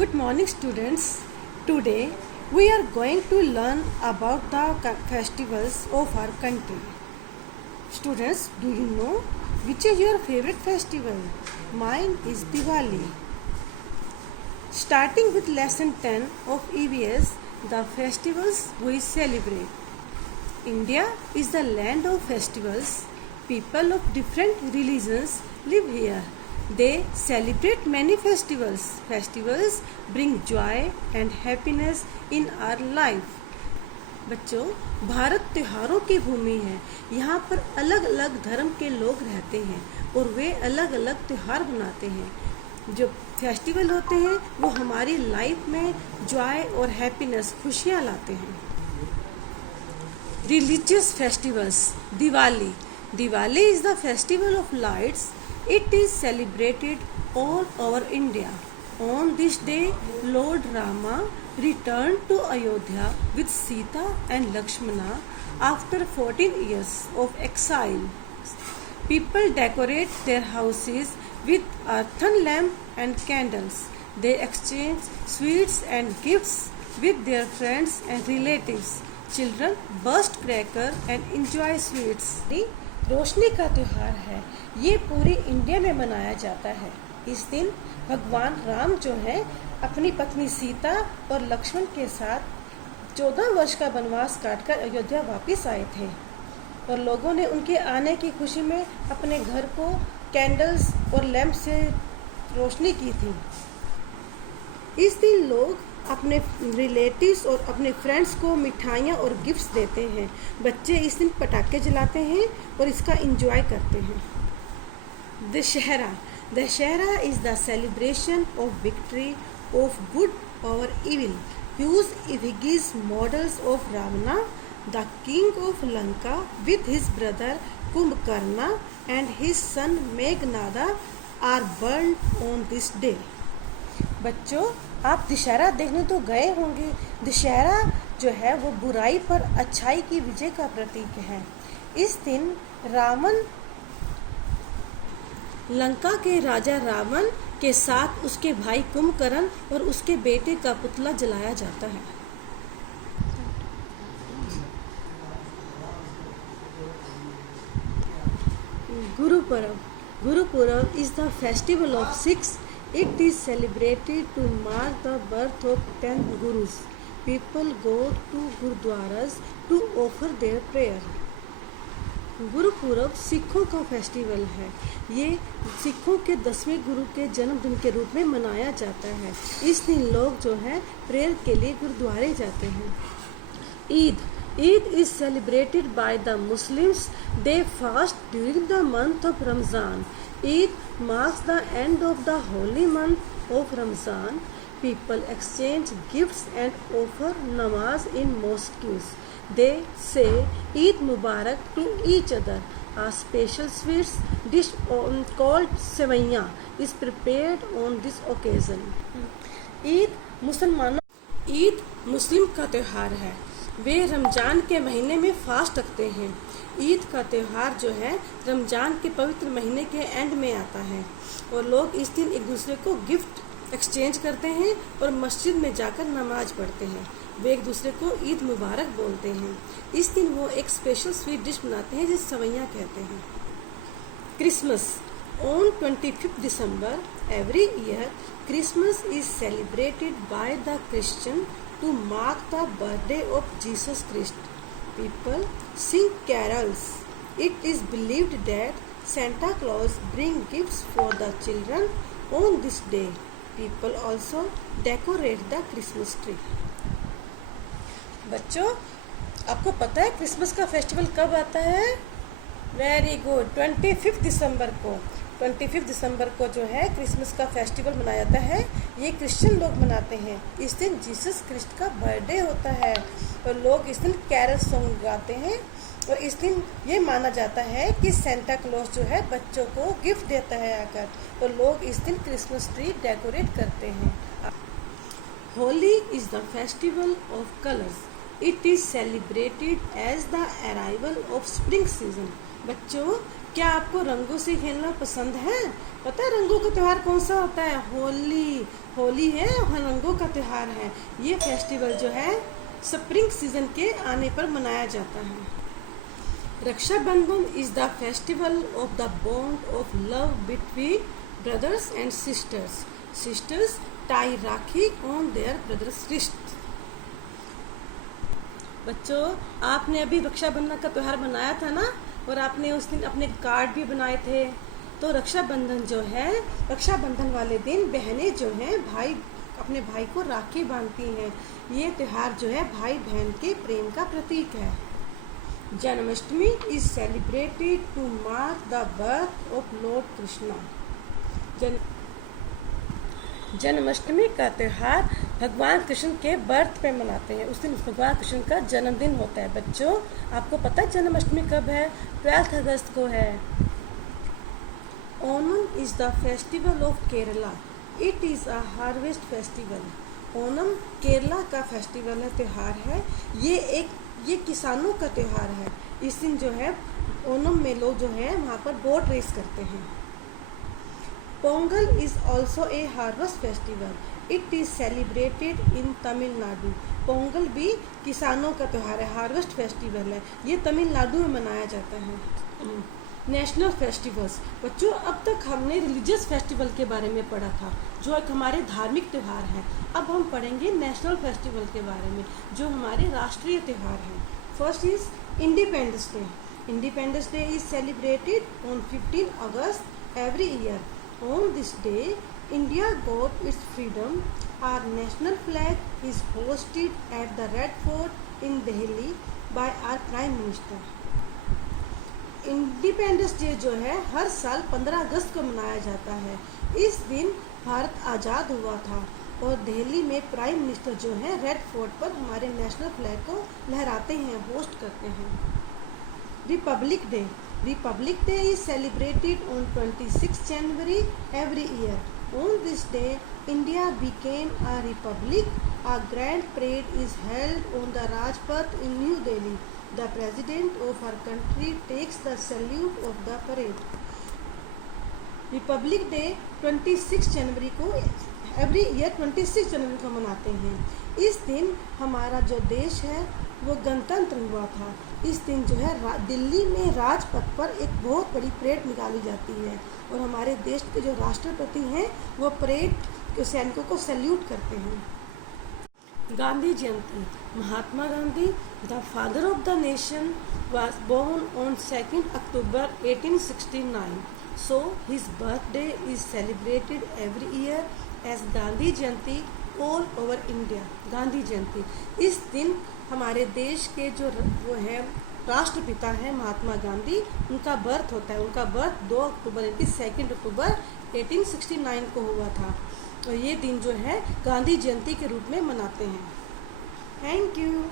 Good morning, students. Today we are going to learn about the festivals of our country. Students, do you know which is your favorite festival? Mine is Diwali. Starting with lesson 10 of EVS, the festivals we celebrate. India is the land of festivals. People of different religions live here. They celebrate many festivals. Festivals bring joy and happiness in our life. बच्चों, भारत त्योहारों की भूमि है। यहाँ पर अलग अलग धर्म के लोग रहते हैं और वे अलग अलग त्योहार मनाते हैं। जो फेस्टिवल होते हैं वो हमारी लाइफ में जॉय और हैप्पीनेस, खुशियाँ लाते हैं। Religious festivals. Diwali is the festival of lights. It is celebrated all over India. On this day, Lord Rama returned to Ayodhya with Sita and Lakshmana after 14 years of exile. People decorate their houses with earthen lamp and candles. They exchange sweets and gifts with their friends and relatives. Children burst cracker and enjoy sweets. रोशनी का त्यौहार है। ये पूरी India में मनाया जाता है। इस दिन भगवान राम जो है अपनी पत्नी सीता और लक्ष्मण के साथ 14 वर्ष का वनवास काटकर अयोध्या वापस आए थे और लोगों ने उनके आने की खुशी में अपने घर को कैंडल्स और लैंप से रोशनी की थी। इस दिन लोग अपने रिलेटिव्स और अपने फ्रेंड्स को मिठाइयाँ और गिफ्ट्स देते हैं। बच्चे इस दिन पटाखे जलाते हैं और इसका एंजॉय करते हैं। Dussehra is the celebration of victory of good over evil. Huge effigies models of Ravana the king of Lanka with his brother Kumbhakarna and his son Meghnada are burn on this day. बच्चों, आप दशहरा देखने तो गए होंगे। दशहरा जो है वो बुराई पर अच्छाई की विजय का प्रतीक है। इस दिन रावण लंका के राजा रावण के साथ उसके भाई कुंभकर्ण और उसके बेटे का पुतला जलाया जाता है। Gurpurab is the festival of Sikhs. It is celebrated to mark the birth of 10 gurus. People go to gurudwaras to offer their prayer. Gurpurab सिखों का फेस्टिवल है। ये सिखों के 10वें गुरु के जन्मदिन के रूप में मनाया जाता है। इस दिन लोग जो है प्रेयर के लिए गुरुद्वारे जाते हैं। Eid is celebrated by the Muslims. They fast during the month of Ramzan. Eid marks the end of the holy month of Ramzan. People exchange gifts and offer namaz in mosques. They say Eid Mubarak to each other. A special sweet dish called sevaiya is prepared on this occasion. Eid मुस्लिम का त्यौहार है। वे रमज़ान के महीने में fast रखते हैं। ईद का त्यौहार जो है रमज़ान के पवित्र महीने के एंड में आता है और लोग इस दिन एक दूसरे को गिफ्ट एक्सचेंज करते हैं और मस्जिद में जाकर नमाज पढ़ते हैं। वे एक दूसरे को ईद मुबारक बोलते हैं। इस दिन वो एक स्पेशल स्वीट डिश बनाते हैं जिसे सवैया कहते हैं। Christmas on 25 December every year, Christmas is celebrated by the Christian to mark the birthday of Jesus Christ. People sing carols. It is believed that Santa Claus brings gifts for the children on this day. People also decorate the Christmas tree. बच्चों, आपको पता है Christmas का festival कब आता है? Very good, 25 दिसंबर को। 25 दिसंबर को जो है क्रिसमस का फेस्टिवल मनाया जाता है। ये क्रिश्चियन लोग मनाते हैं। इस दिन जीसस क्रिस्ट का बर्थडे होता है और लोग इस दिन कैरल सॉन्ग गाते हैं और इस दिन ये माना जाता है कि सेंटा क्लॉज जो है बच्चों को गिफ्ट देता है आकर, तो लोग इस दिन क्रिसमस ट्री डेकोरेट करते हैं। Holi is the festival of colours. It is celebrated as the arrival of spring season. बच्चों, क्या आपको रंगों से खेलना पसंद है? पता है रंगों का त्यौहार कौन सा होता है? होली। होली है और रंगों का त्यौहार है। ये फेस्टिवल जो है स्प्रिंग सीजन के आने पर मनाया जाता है। Rakshabandhan is the festival of the bond of love between brothers and sisters. Sisters tie rakhi on their brothers wrist. बच्चों, आपने अभी रक्षाबंधन का त्यौहार मनाया था ना, और आपने उस दिन अपने कार्ड भी बनाए थे। तो रक्षाबंधन जो है, रक्षाबंधन वाले दिन बहनें जो हैं अपने भाई को राखी बांधती हैं। ये त्यौहार जो है भाई बहन के प्रेम का प्रतीक है। Janmashtami is celebrated to mark the birth of Lord Krishna. Janmashtami का त्यौहार भगवान कृष्ण के बर्थ पे मनाते हैं। उस दिन भगवान कृष्ण का जन्मदिन होता है। बच्चों, आपको पता है जन्माष्टमी कब है? 12 अगस्त को है। Onam is the festival of Kerala. It is a harvest festival. Onam Kerala का फेस्टिवल है, त्यौहार है। ये किसानों का त्यौहार है। इस दिन जो है ओनम में लोग जो है वहाँ पर बोट रेस करते हैं। Pongal is also a harvest festival. It is celebrated in Tamil Nadu. Pongal भी किसानों का त्यौहार है, हार्वेस्ट फेस्टिवल है। ये तमिलनाडु में मनाया जाता है। National festivals. बच्चों, अब तक हमने रिलीजियस फेस्टिवल के बारे में पढ़ा था, जो एक हमारे धार्मिक त्यौहार हैं। अब हम पढ़ेंगे नेशनल फेस्टिवल के बारे में, जो हमारे राष्ट्रीय त्यौहार हैं। First is independence day. Independence day is celebrated on 15 August every year. On this day, India got its freedom. Our national flag is hosted at the Red Fort in Delhi by our Prime Minister. Independence day जो है हर साल 15 अगस्त को मनाया जाता है। इस दिन भारत आज़ाद हुआ था और दिल्ली में प्राइम मिनिस्टर जो है रेड फोर्ट पर हमारे नेशनल फ्लैग को लहराते हैं, होस्ट करते हैं। Republic day. Republic Day is celebrated on 26 January every year. On this day, India became a republic. A grand parade is held on the Rajpath in New Delhi. The president of our country takes the salute of the parade. Republic day 26 जनवरी को every year 26 जनवरी को मनाते हैं। इस दिन हमारा जो देश है वो गणतंत्र हुआ था। इस दिन जो है दिल्ली में राजपथ पर एक बहुत बड़ी परेड निकाली जाती है और हमारे देश के जो राष्ट्रपति हैं वो परेड के सैनिकों को सैल्यूट करते हैं। Gandhi Jayanti. Mahatma Gandhi, the father of the nation, was born on 2nd October 1869. So his birthday is celebrated every year as Gandhi Jayanti all over India. Gandhi Jayanti. इस दिन हमारे देश के जो वो है राष्ट्रपिता हैं महात्मा गांधी, उनका बर्थ होता है। उनका बर्थ 2 अक्टूबर यानी 2 अक्टूबर 1869 को हुआ था। तो ये दिन जो है गांधी जयंती के रूप में मनाते हैं। Thank you.